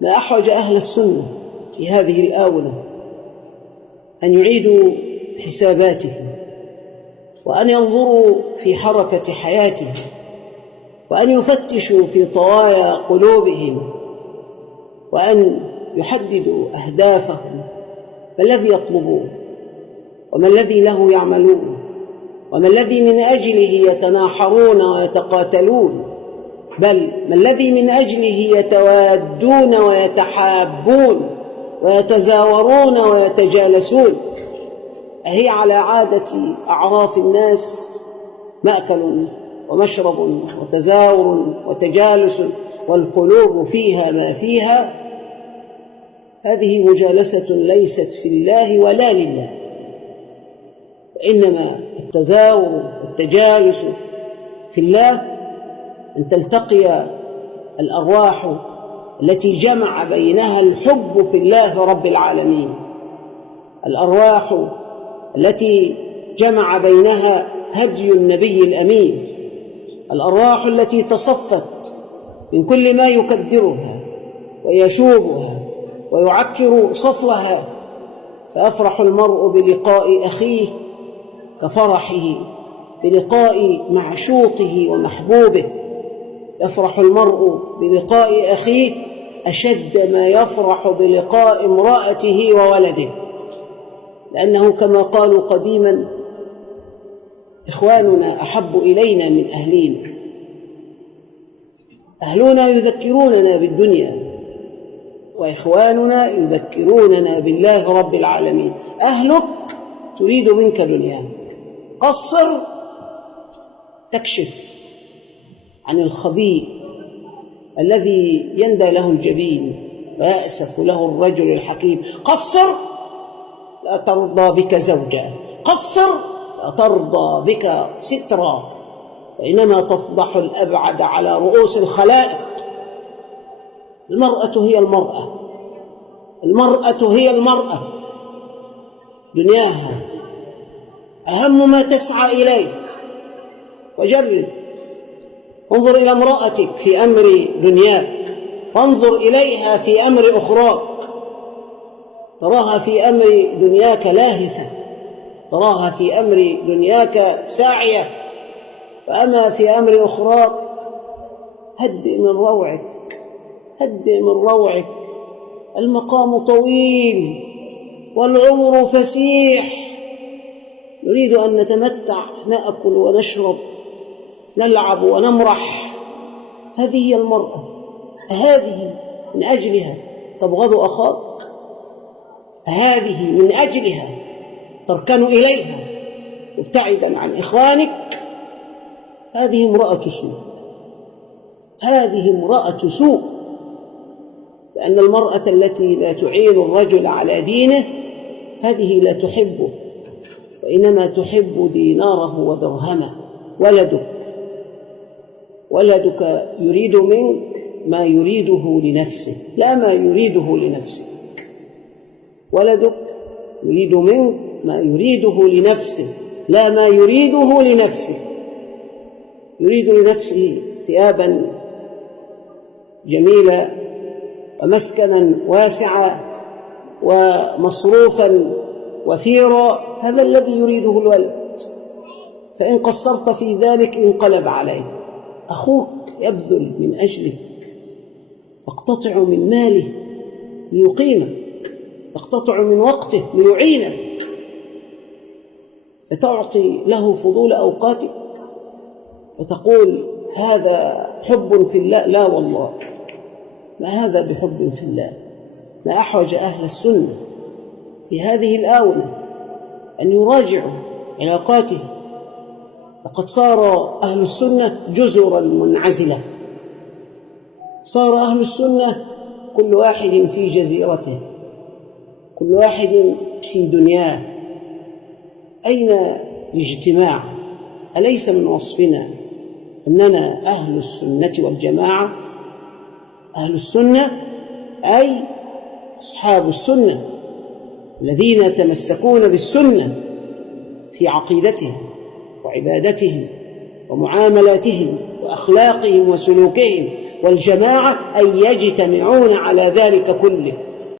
ما أحوج أهل السنة في هذه الآونة أن يعيدوا حساباتهم، وأن ينظروا في حركة حياتهم، وأن يفتشوا في طوايا قلوبهم، وأن يحددوا أهدافهم، ما الذي يطلبون، وما الذي له يعملون، وما الذي من أجله يتناحرون ويتقاتلون، بل ما الذي من أجله يتوادون ويتحابون ويتزاورون ويتجالسون. أهي على عادة أعراف الناس مأكل ومشرب وتزاور وتجالس والقلوب فيها ما فيها؟ هذه مجالسة ليست في الله ولا لله، وإنما التزاور والتجالس في الله أن تلتقي الأرواح التي جمع بينها الحب في الله رب العالمين، الأرواح التي جمع بينها هدي النبي الأمين، الأرواح التي تصفت من كل ما يكدرها ويشوبها ويعكر صفوها، فيفرح المرء بلقاء أخيه كفرحه بلقاء معشوقه ومحبوبه، يفرح المرء بلقاء أخيه أشد ما يفرح بلقاء امرأته وولده، لأنه كما قالوا قديما: إخواننا أحب إلينا من أهلينا، أهلنا يذكروننا بالدنيا، وإخواننا يذكروننا بالله رب العالمين. أهلك تريد منك دنياك، قصر تكشف عن الخبيء الذي يندى له الجبين ويأسف له الرجل الحكيم. قصر لا ترضى بك زوجا، قصر لا ترضى بك سترا، وإنما تفضح الأبعد على رؤوس الخلائق. المرأة هي المرأة، المرأة هي المرأة، دنياها أهم ما تسعى إليه. وجرب، انظر إلى امرأتك في أمر دنياك، وانظر إليها في أمر أخراك، تراها في أمر دنياك لاهثة، تراها في أمر دنياك ساعية، وأما في أمر أخراك هدئ من روعك، هدئ من روعك. المقام طويل والعمر فسيح، نريد أن نتمتع، نأكل ونشرب، نلعب ونمرح. هذه هي المرأة، هذه من أجلها تبغض أخاك، هذه من أجلها تركن إليها مبتعدا عن إخوانك. هذه امرأة سوء، هذه امرأة سوء، لأن المرأة التي لا تعين الرجل على دينه هذه لا تحبه، وإنما تحب ديناره ودرهمه. ولدك يريد منك ما يريده لنفسه لا ما يريده لنفسه، ولدك يريد منك ما يريده لنفسه لا ما يريده لنفسه. يريد لنفسه ثيابا جميلة ومسكنا واسعا ومصروفا وفيرا، هذا الذي يريده الولد، فإن قصرت في ذلك انقلب عليه. أخوك يبذل من أجلك، يقتطع من ماله ليقيمك، يقتطع من وقته ليعينك، فتعطي له فضول أوقاتك وتقول هذا حب في الله. لا والله، ما هذا بحب في الله. ما أحوج أهل السنة في هذه الآونة أن يراجعوا علاقاتهم. لقد صار أهل السنة جزرا منعزلة، صار أهل السنة كل واحد في جزيرته، كل واحد في دنياه. أين الاجتماع؟ أليس من وصفنا أننا أهل السنة والجماعة؟ أهل السنة أي أصحاب السنة الذين يتمسكون بالسنة في عقيدتهم وعبادتهم ومعاملاتهم وأخلاقهم وسلوكهم والجماعة أي يجتمعون على ذلك كله.